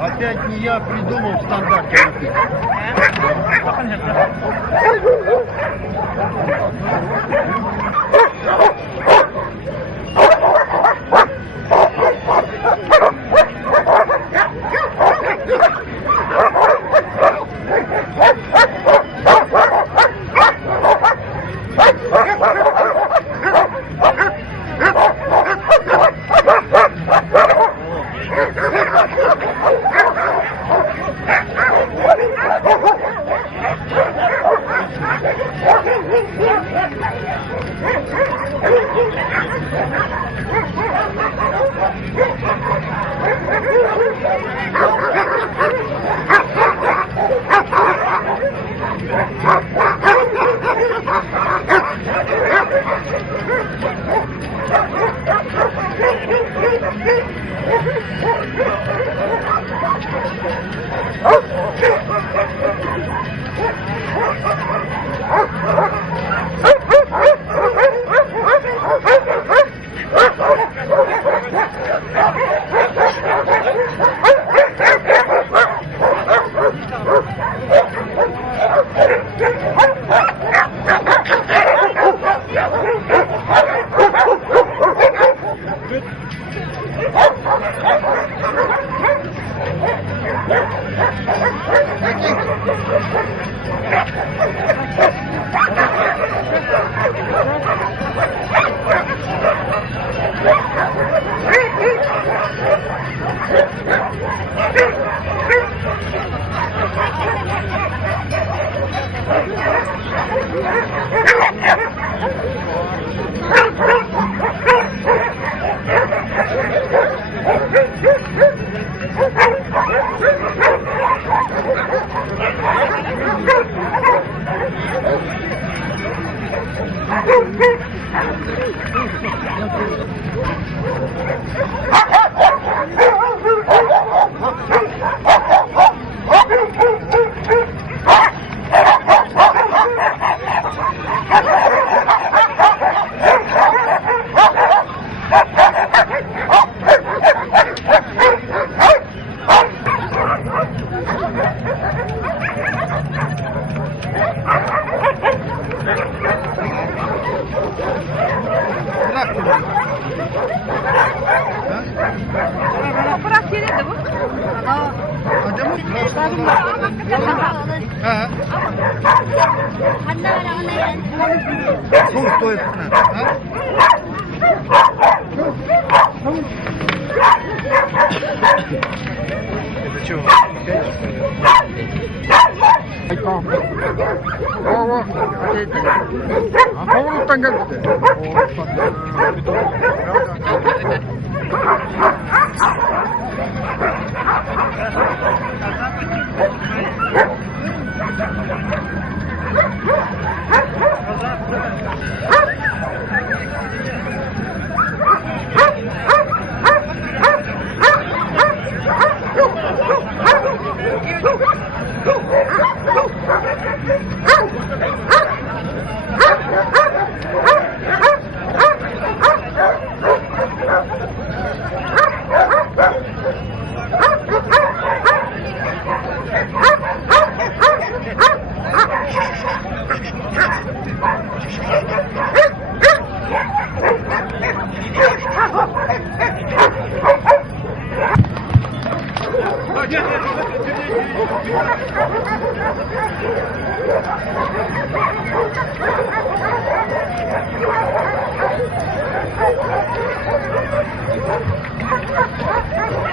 Опять не я придумал в стандарте. Bırak yerinde bu. Сколько стоит? Это чего?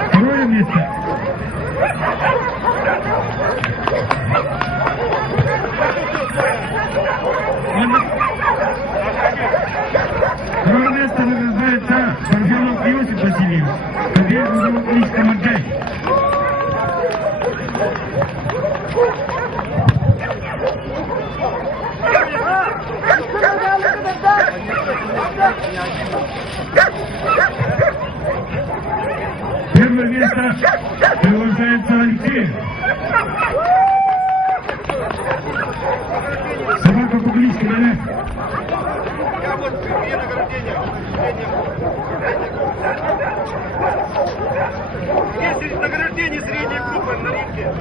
Второе место. Второе место награждается Парфенов Иосиф Васильевич. Победу зовут Личка Маргай. Первое место приглашается Алексей. Собака публичный момент. Я вот мне награждение. Есть награждение. награждение средней группы на ринге.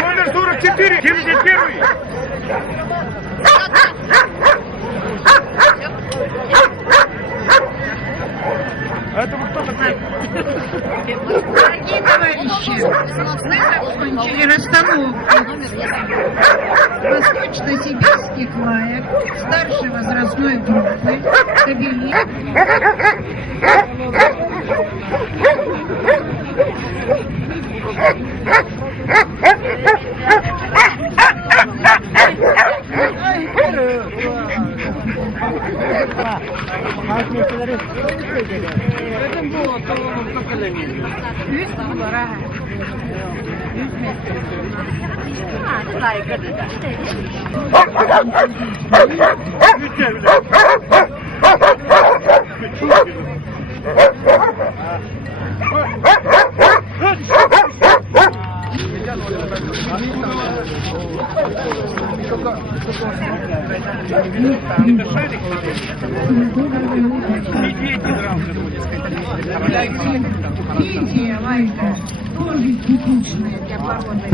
Номер 44, 71. Это вот кто такой? Дорогие товарищи, закончили расстановку восточно-сибирских лаек старшей возрастной группы «Табелит». Третья лайка тоже типичная для породы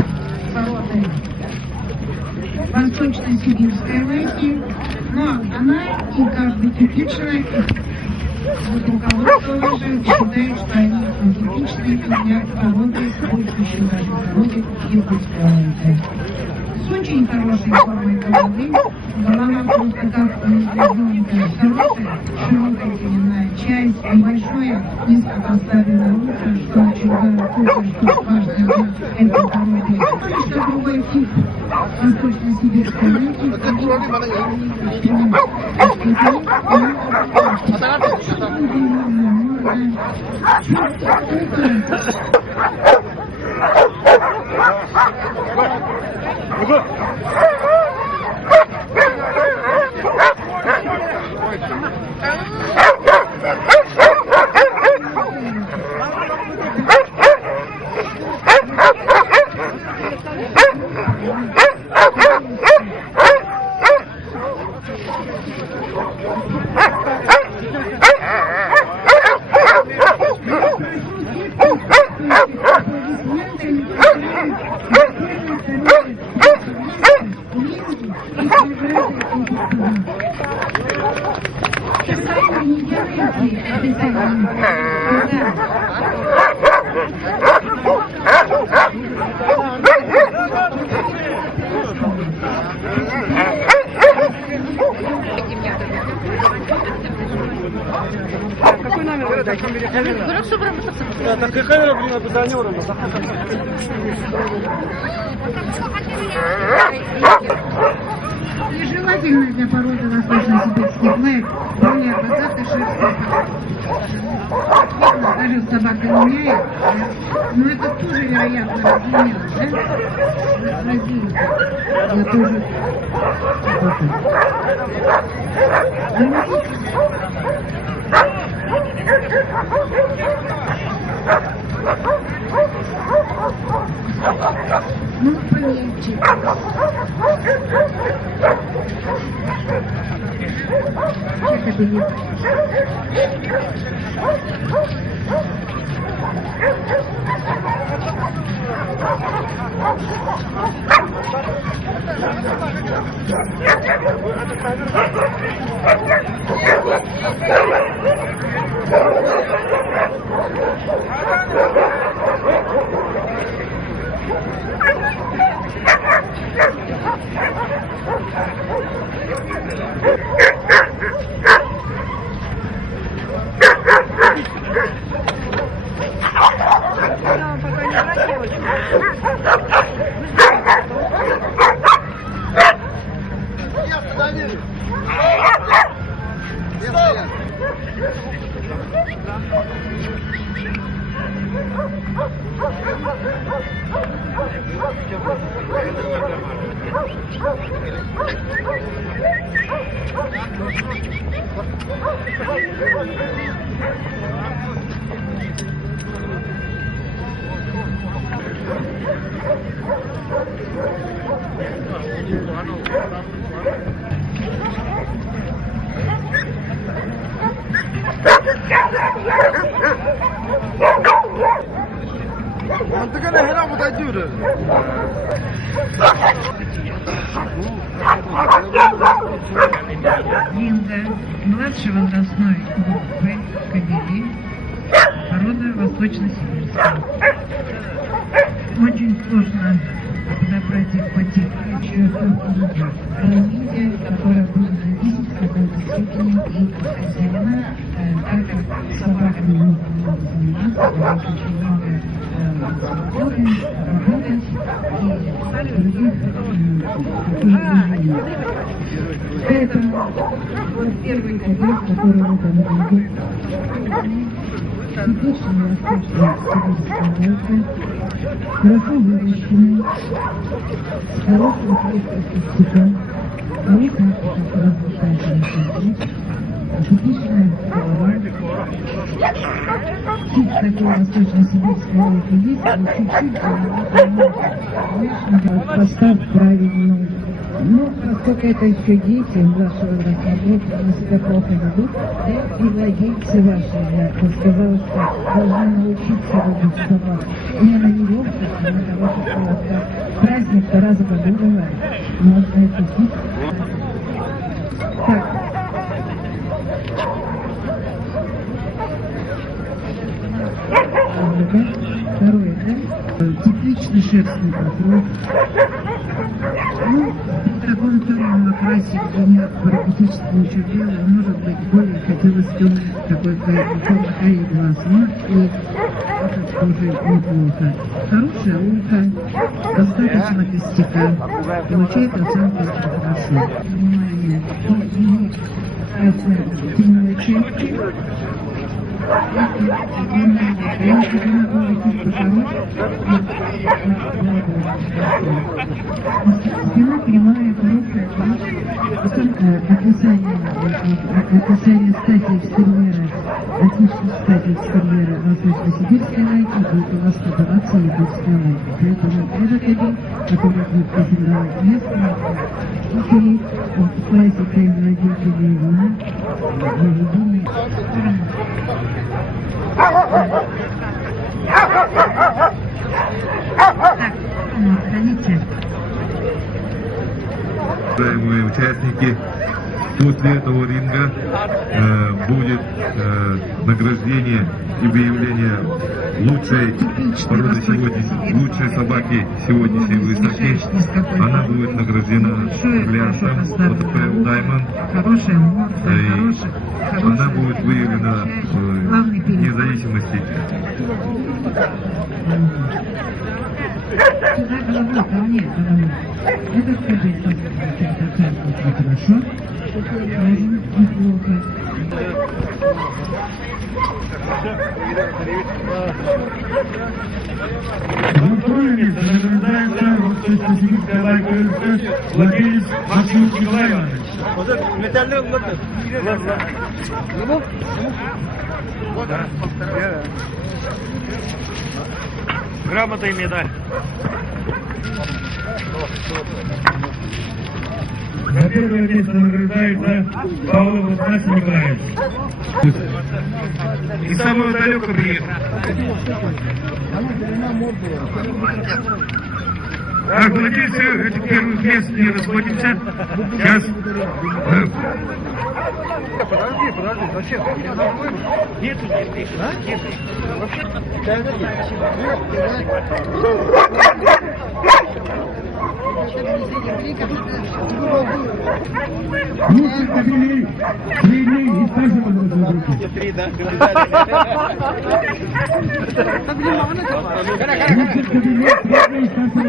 восточно-сибирской лайки, но она и как бы типичная. Вот руководство уже считает, что они типичные для породы будущего породы якутской лайки. С очень хорошей формой головы, голова просто как изогнутая, хорошая, широкая коренная часть, небольшое, низко поставленное ухо, что очень тоже, что важно для этой породы. Точно другой тип восточно-сибирской лайки. Какой номер? Так камера, блин, обезонёрена. Нежелательно для породы восточно-сибирских лайк более позатой шерсти. Даже собака меняет, но это тоже, вероятно, разумелось, да? Разумелось. Я тоже... Ну, помельче. кабинет. Да, пока не брать девочку. منطقة هنا متأجرة. Линда, младшей возрастной группы кобели, порода восточно-сибирская. Очень сложно подобрать их по типу. Рамиде, которая будет зависеть в какой-то степени и хозяина, так как собаками нужно много заниматься, очень много работать и других движений. Поэтому вот первый кобель, который в этом году, типичный восточно-сибирский волк, хорошо выращенный, с хорошим хрустостиком, рука разрушательный, типичная голова. Тип такой восточно-сибирской волки есть, но чуть-чуть внешне постав правильный. Ну, поскольку это еще дети, вашего возраста, они себя плохо ведут, да и владельцы ваши, я бы сказала, что должны научиться любить собак. Не на неловкость, а на того, что праздник-то раз в году бывает. Можно это пить. Так. Второе, да? Тепличный шерстный покрой. Ну, в таком темном окрасе, где нет парапетического червя, может быть, более хотелось темный такой темно-карий глаз. Ну, и это тоже неплохо. Хорошая улка, достаточно костяка, получает оценку очень хорошо. Внимание, это темная чайки. Спина прямая, короткая, описание стати экстерьера, отличной стати экстерьера восточно-сибирской лайки будет у вас подаваться якутская лайка. Поэтому этот кабель, который будет презентовать местные жители, в классе производителей вина, заведений. Уважаемые участники, после этого ринга будет награждение и выявление лучшей породы сегодня, лучшей собаки сегодняшней выставки. Она будет награждена бриллиантом от Diamond. Хорошая морда, Она будет выявлена в независимости. Сюда головой, ко мне, головой. Этот кабель хорошо, тоже неплохо. За второе место награждается восточно-сибирская лайка РФ владелец Максим Николаевич. Грамота и медаль. За первое место награждается Павлов Василий Николаевич. И самого далеко приехал. Так, владельцы этих первых мест не расходимся. Сейчас. Подожди, зачем? Нету здесь, а? Лучших кабелей средней и старшей возрастной группы. Лучших кабелей средней и старшей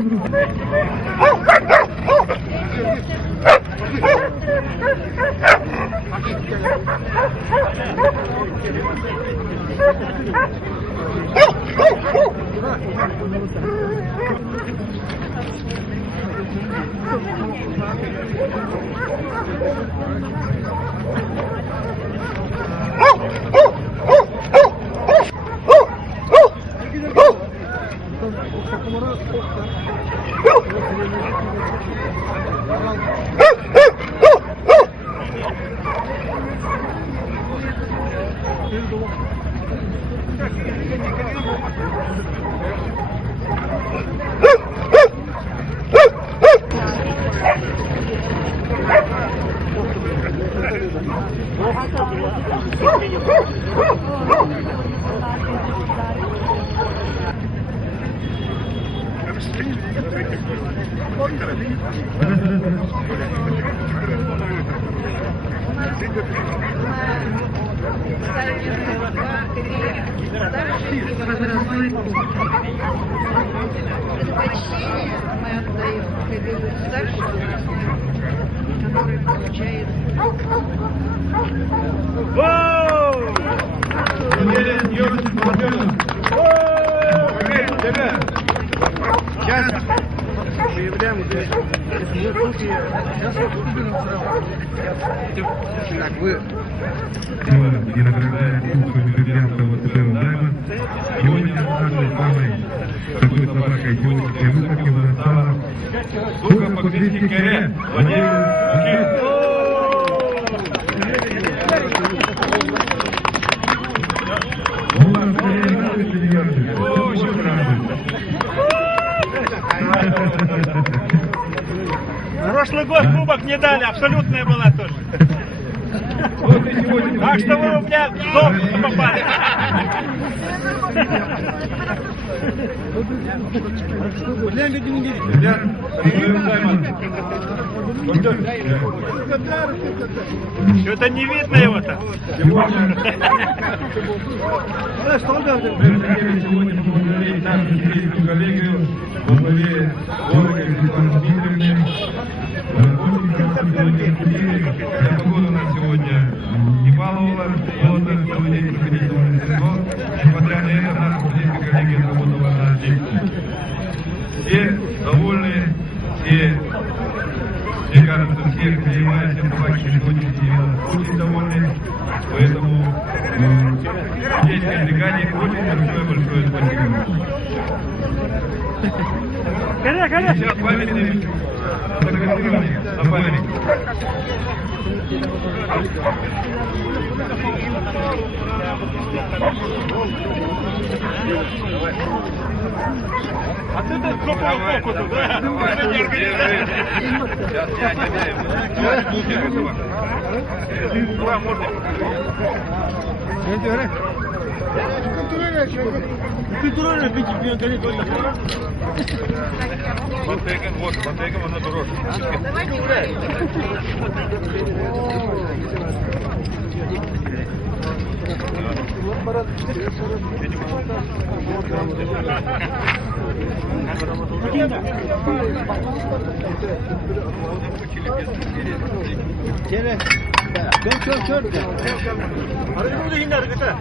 возрастной Это почтение мы отдаем старшему, который получает. Сейчас заявляем здесь. Так, вы... И награждает лучшего вегетарианского ВТБ «Даймонд». Сегодня каждой самой такой собакой девочкой выходки вырастала. Сука, по 200 кире. Прошлый год кубок не дали, абсолютная была тоже. Так что вы у меня в дом попали. Что-то не видно его-то. Сегодня поблагодарить нашу сельскую коллегию во главе Ольгой Светланой Дмитриевной. Очень красивые. Погода у нас сегодня не баловала, холодно, целый день проходить довольно тяжело. Несмотря на это, наша сельская коллегия работала на отлично. Все довольны, все, мне кажется, все хозяева, все собаки сегодняшние очень довольны. Поэтому сельской бригаде очень большое спасибо. Сейчас памятный фотографирование на память. А ты тут купил фокусу, да? Вот, она дороже. Kör. Arada burada yine harekete.